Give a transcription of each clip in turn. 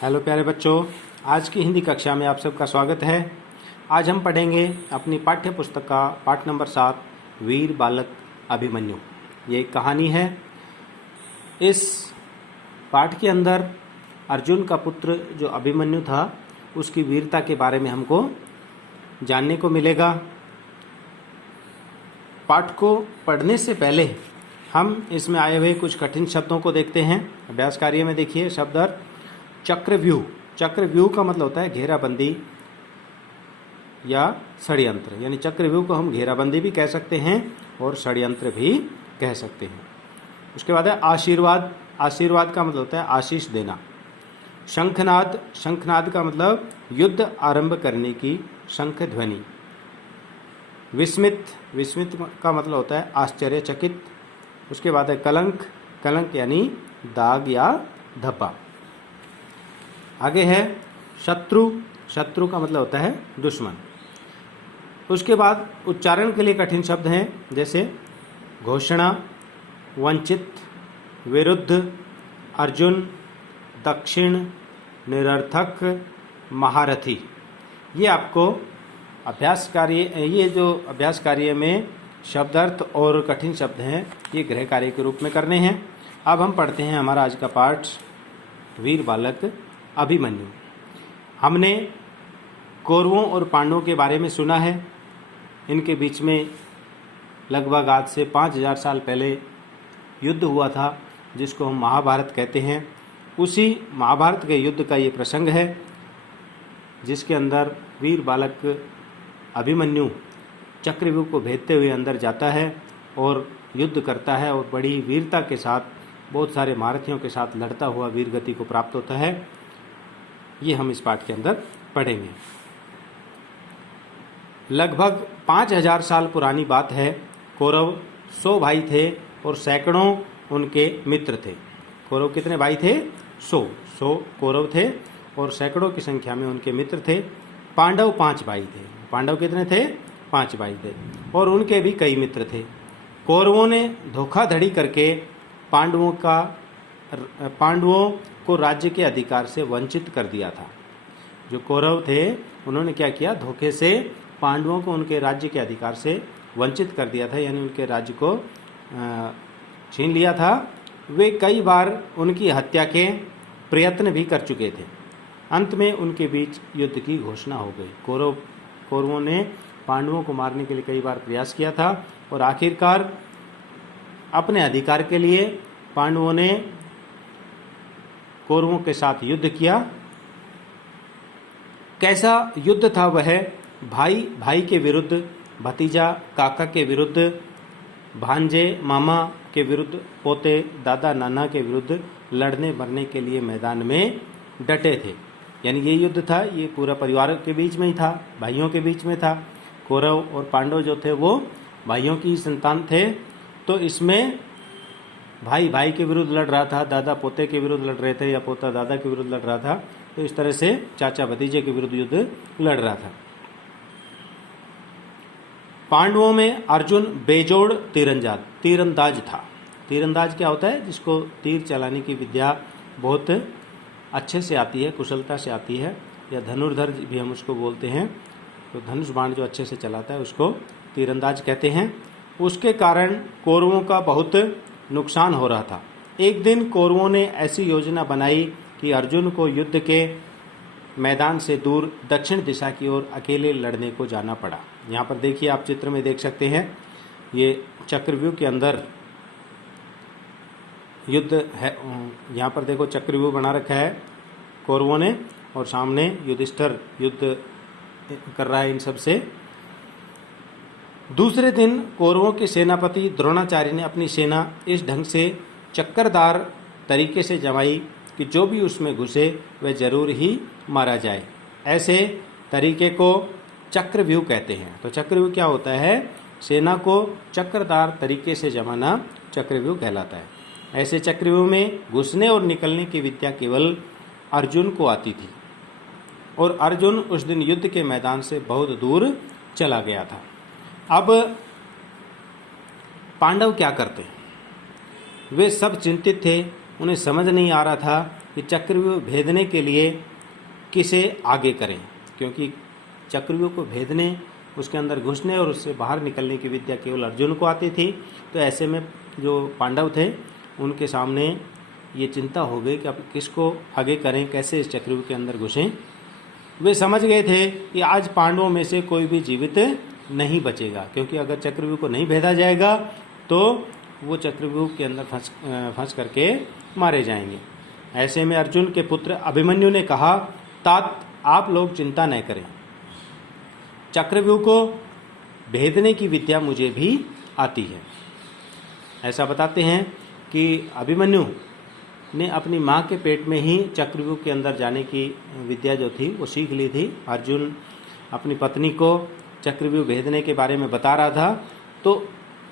Hello प्यारे बच्चों, आज की हिंदी कक्षा में आप सबका स्वागत है। आज हम पढ़ेंगे अपनी पाठ्य पुस्तक का पाठ नंबर 7 वीर बालक अभिमन्यु। ये एक कहानी है। इस पाठ के अंदर अर्जुन का पुत्र जो अभिमन्यु था उसकी वीरता के बारे में हमको जानने को मिलेगा। पाठ को पढ़ने से पहले हम इसमें आए हुए कुछ कठिन शब्दों को देखते हैं। अभ्यास कार्य में देखिए शब्द अर्थ चक्रव्यूह। चक्रव्यूह का मतलब होता है घेराबंदी या षड्यंत्र, यानी चक्रव्यूह को हम घेराबंदी भी कह सकते हैं और षड्यंत्र भी कह सकते हैं। उसके बाद है आशीर्वाद। आशीर्वाद का मतलब होता है आशीष देना। शंखनाद। शंखनाद का मतलब युद्ध आरंभ करने की शंख ध्वनि। विस्मित। विस्मित का मतलब होता है आश्चर्यचकित। उसके बाद है कलंक। कलंक यानी दाग या धब्बा। आगे है शत्रु। शत्रु का मतलब होता है दुश्मन। उसके बाद उच्चारण के लिए कठिन शब्द हैं, जैसे घोषणा, वंचित, विरुद्ध, अर्जुन, दक्षिण, निरर्थक, महारथी। ये आपको अभ्यास कार्य, ये जो अभ्यास कार्य में शब्दार्थ और कठिन शब्द हैं ये गृह कार्य के रूप में करने हैं। अब हम पढ़ते हैं हमारा आज का पाठ वीर बालक अभिमन्यु। हमने कौरवों और पांडवों के बारे में सुना है। इनके बीच में लगभग आज से 5000 साल पहले युद्ध हुआ था जिसको हम महाभारत कहते हैं। उसी महाभारत के युद्ध का ये प्रसंग है जिसके अंदर वीर बालक अभिमन्यु चक्रव्यूह को भेदते हुए अंदर जाता है और युद्ध करता है और बड़ी वीरता के साथ बहुत सारे महारथियों के साथ लड़ता हुआ वीर गति को प्राप्त होता है। ये हम इस पाठ के अंदर पढ़ेंगे। लगभग 5000 साल पुरानी बात है। कौरव 100 भाई थे और सैकड़ों उनके मित्र थे। कौरव कितने भाई थे? 100 कौरव थे और सैकड़ों की संख्या में उनके मित्र थे। पांडव 5 भाई थे। पांडव कितने थे? 5 भाई थे और उनके भी कई मित्र थे। कौरवों ने धोखाधड़ी करके पांडवों को राज्य के अधिकार से वंचित कर दिया था। जो कौरव थे उन्होंने क्या किया? धोखे से पांडवों को उनके राज्य के अधिकार से वंचित कर दिया था, यानी उनके राज्य को छीन लिया था। वे कई बार उनकी हत्या के प्रयत्न भी कर चुके थे। अंत में उनके बीच युद्ध की घोषणा हो गई। कौरवों ने पांडवों को मारने के लिए कई बार प्रयास किया था और आखिरकार अपने अधिकार के लिए पांडवों ने कौरवों के साथ युद्ध किया। कैसा युद्ध था वह? भाई भाई के विरुद्ध, भतीजा काका के विरुद्ध, भांजे मामा के विरुद्ध, पोते दादा नाना के विरुद्ध लड़ने मरने के लिए मैदान में डटे थे। यानी ये युद्ध था, ये पूरा परिवार के बीच में ही था, भाइयों के बीच में था। कौरव और पांडव जो थे वो भाइयों की संतान थे, तो इसमें भाई भाई के विरुद्ध लड़ रहा था, दादा पोते के विरुद्ध लड़ रहे थे या पोता दादा के विरुद्ध लड़ रहा था। तो इस तरह से चाचा भतीजे के विरुद्ध युद्ध लड़ रहा था। पांडवों में अर्जुन बेजोड़ तीरंदाज था। तीरंदाज क्या होता है? जिसको तीर चलाने की विद्या बहुत अच्छे से आती है, कुशलता से आती है, या धनुर्धर भी हम उसको बोलते हैं। तो धनुष बाण जो अच्छे से चलाता है उसको तीरंदाज कहते हैं। उसके कारण कौरवों का बहुत नुकसान हो रहा था। एक दिन कौरवों ने ऐसी योजना बनाई कि अर्जुन को युद्ध के मैदान से दूर दक्षिण दिशा की ओर अकेले लड़ने को जाना पड़ा। यहाँ पर देखिए, आप चित्र में देख सकते हैं, ये चक्रव्यूह के अंदर युद्ध है। यहाँ पर देखो चक्रव्यूह बना रखा है कौरवों ने और सामने युधिष्ठिर युद्ध कर रहा है इन सब से। दूसरे दिन कौरवों के सेनापति द्रोणाचार्य ने अपनी सेना इस ढंग से चक्करदार तरीके से जमाई कि जो भी उसमें घुसे वह जरूर ही मारा जाए। ऐसे तरीके को चक्रव्यूह कहते हैं। तो चक्रव्यूह क्या होता है? सेना को चक्करदार तरीके से जमाना चक्रव्यूह कहलाता है। ऐसे चक्रव्यूह में घुसने और निकलने की विद्या केवल अर्जुन को आती थी और अर्जुन उस दिन युद्ध के मैदान से बहुत दूर चला गया था। अब पांडव क्या करते? वे सब चिंतित थे। उन्हें समझ नहीं आ रहा था कि चक्रव्यूह भेदने के लिए किसे आगे करें, क्योंकि चक्रव्यूह को भेदने, उसके अंदर घुसने और उससे बाहर निकलने की विद्या केवल अर्जुन को आती थी। तो ऐसे में जो पांडव थे उनके सामने ये चिंता हो गई कि अब किसको आगे करें, कैसे इस चक्रव्यूह के अंदर घुसें। वे समझ गए थे कि आज पांडवों में से कोई भी जीवित नहीं बचेगा, क्योंकि अगर चक्रव्यूह को नहीं भेदा जाएगा तो वो चक्रव्यूह के अंदर फंस करके मारे जाएंगे। ऐसे में अर्जुन के पुत्र अभिमन्यु ने कहा, तात आप लोग चिंता न करें, चक्रव्यूह को भेदने की विद्या मुझे भी आती है। ऐसा बताते हैं कि अभिमन्यु ने अपनी माँ के पेट में ही चक्रव्यूह के अंदर जाने की विद्या जो थी वो सीख ली थी। अर्जुन अपनी पत्नी को चक्रव्यूह भेदने के बारे में बता रहा था, तो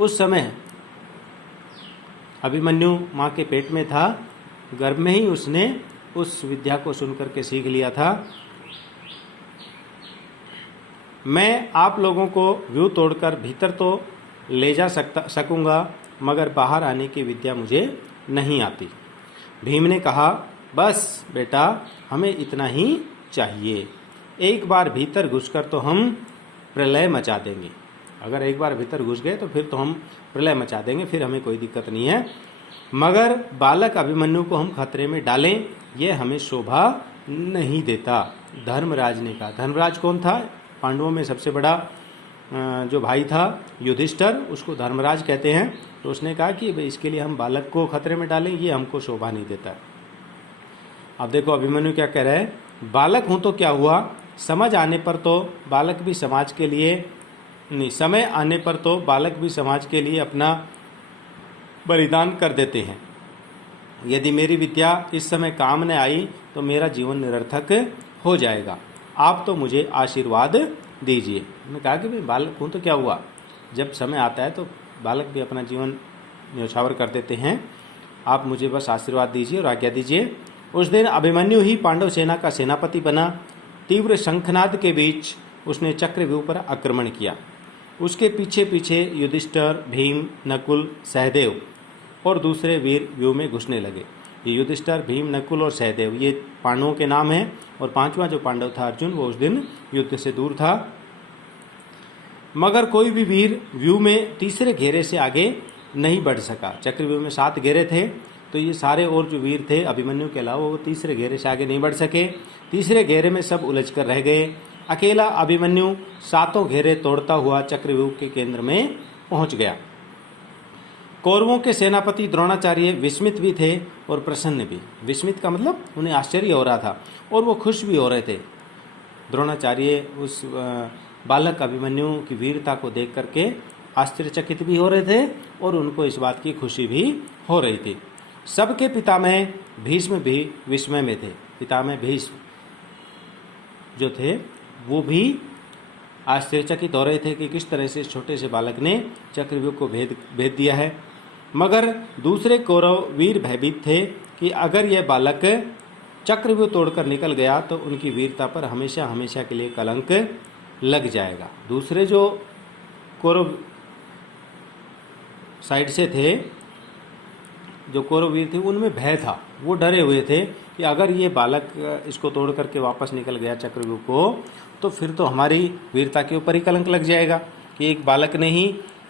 उस समय अभिमन्यु माँ के पेट में था, गर्भ में ही उसने उस विद्या को सुन करके सीख लिया था। मैं आप लोगों को व्यूह तोड़कर भीतर तो ले जा सकूंगा, मगर बाहर आने की विद्या मुझे नहीं आती। भीम ने कहा, बस बेटा हमें इतना ही चाहिए, एक बार भीतर घुसकर तो हम प्रलय मचा देंगे। अगर एक बार भीतर घुस गए तो फिर तो हम प्रलय मचा देंगे, फिर हमें कोई दिक्कत नहीं है, मगर बालक अभिमन्यु को हम खतरे में डालें यह हमें शोभा नहीं देता। धर्मराज ने कहा। धर्मराज कौन था? पांडवों में सबसे बड़ा जो भाई था युधिष्ठिर, उसको धर्मराज कहते हैं। तो उसने कहा कि इसके लिए हम बालक को खतरे में डालें, ये हमको शोभा नहीं देता। अब देखो अभिमन्यु क्या कह रहा है, बालक हूं तो क्या हुआ, समझ आने पर तो बालक भी समाज के लिए नहीं, समय आने पर तो बालक भी समाज के लिए अपना बलिदान कर देते हैं। यदि मेरी विद्या इस समय काम न आई तो मेरा जीवन निरर्थक हो जाएगा। आप तो मुझे आशीर्वाद दीजिए। उन्होंने कहा कि भाई बालक हूँ तो क्या हुआ, जब समय आता है तो बालक भी अपना जीवन न्यौछावर कर देते हैं, आप मुझे बस आशीर्वाद दीजिए और आज्ञा दीजिए। उस दिन अभिमन्यु ही पांडव सेना का सेनापति बना। तीव्र शंखनाद के बीच उसने चक्रव्यूह पर आक्रमण किया। उसके पीछे पीछे युधिष्ठिर, भीम, नकुल, सहदेव और दूसरे वीर व्यूह में घुसने लगे। ये युधिष्ठिर, भीम, नकुल और सहदेव ये पांडवों के नाम हैं, और पांचवा जो पांडव था अर्जुन, वो उस दिन युद्ध से दूर था। मगर कोई भी वीर व्यूह में तीसरे घेरे से आगे नहीं बढ़ सका। चक्रव्यूह में 7 घेरे थे, तो ये सारे और जो वीर थे अभिमन्यु के अलावा वो तीसरे घेरे से आगे नहीं बढ़ सके। तीसरे घेरे में सब उलझ कर रह गए। अकेला अभिमन्यु 7 घेरे तोड़ता हुआ चक्रव्यूह के केंद्र में पहुंच गया। कौरवों के सेनापति द्रोणाचार्य विस्मित भी थे और प्रसन्न भी। विस्मित का मतलब उन्हें आश्चर्य हो रहा था और वो खुश भी हो रहे थे। द्रोणाचार्य उस बालक अभिमन्यु की वीरता को देख करके आश्चर्यचकित भी हो रहे थे और उनको इस बात की खुशी भी हो रही थी। सबके पितामह भीष्म भी विस्मय में थे। पितामह भीष्म जो थे वो भी आश्चर्यचकित हो रहे थे कि किस तरह से इस छोटे से बालक ने चक्रव्यूह को भेद दिया है। मगर दूसरे कौरव वीर भयभीत थे कि अगर यह बालक चक्रव्यूह तोड़कर निकल गया तो उनकी वीरता पर हमेशा हमेशा के लिए कलंक लग जाएगा। दूसरे जो कौरव साइड से थे, जो कौरव वीर थे, उनमें भय था। वो डरे हुए थे कि अगर ये बालक इसको तोड़ करके वापस निकल गया चक्रव्यूह को, तो फिर तो हमारी वीरता के ऊपर ही कलंक लग जाएगा कि एक बालक ने ही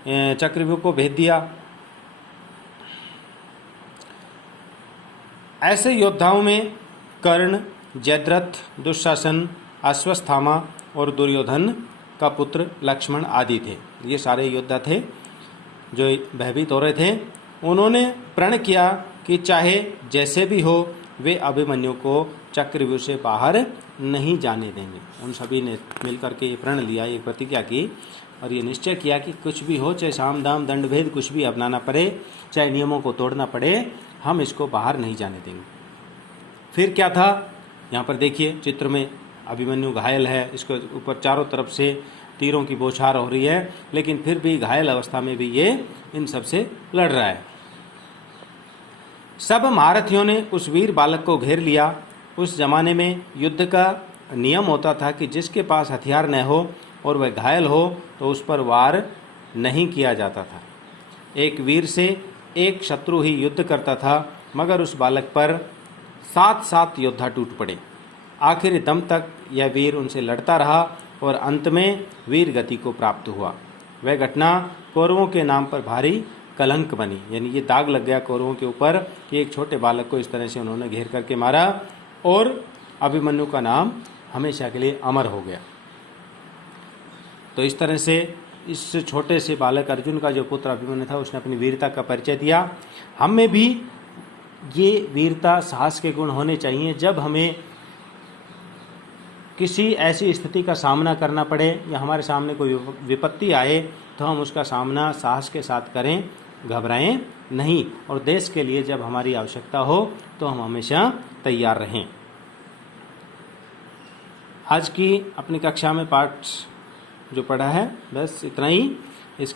चक्रव्यूह को भेद दिया। ऐसे योद्धाओं में कर्ण, जयद्रथ, दुशासन, अश्वत्थामा और दुर्योधन का पुत्र लक्ष्मण आदि थे। ये सारे योद्धा थे जो भयभीत हो रहे थे। उन्होंने प्रण किया कि चाहे जैसे भी हो वे अभिमन्यु को चक्रव्यूह से बाहर नहीं जाने देंगे। उन सभी ने मिलकर के ये प्रण लिया, ये प्रतिज्ञा की और ये निश्चय किया कि कुछ भी हो, चाहे साम दाम दंड भेद कुछ भी अपनाना पड़े, चाहे नियमों को तोड़ना पड़े, हम इसको बाहर नहीं जाने देंगे। फिर क्या था, यहाँ पर देखिए चित्र में अभिमन्यु घायल है, इसके ऊपर चारों तरफ से तीरों की बौछार हो रही है, लेकिन फिर भी घायल अवस्था में भी ये इन सबसे लड़ रहा है। सब महारथियों ने उस वीर बालक को घेर लिया। उस जमाने में युद्ध का नियम होता था कि जिसके पास हथियार न हो और वह घायल हो तो उस पर वार नहीं किया जाता था। एक वीर से एक शत्रु ही युद्ध करता था, मगर उस बालक पर सात सात योद्धा टूट पड़े। आखिरी दम तक यह वीर उनसे लड़ता रहा और अंत में वीर गति को प्राप्त हुआ। वह घटना कौरवों के नाम पर भारी कलंक बनी, यानी ये दाग लग गया कौरवों के ऊपर कि एक छोटे बालक को इस तरह से उन्होंने घेर करके मारा और अभिमन्यु का नाम हमेशा के लिए अमर हो गया। तो इस तरह से इस छोटे से बालक अर्जुन का जो पुत्र अभिमन्यु था उसने अपनी वीरता का परिचय दिया। हम में भी ये वीरता साहस के गुण होने चाहिए। जब हमें किसी ऐसी स्थिति का सामना करना पड़े या हमारे सामने कोई विपत्ति आए तो हम उसका सामना साहस के साथ करें, घबराएं नहीं, और देश के लिए जब हमारी आवश्यकता हो तो हम हमेशा तैयार रहें। आज की अपनी कक्षा में पाठ जो पढ़ा है बस इतना ही। इस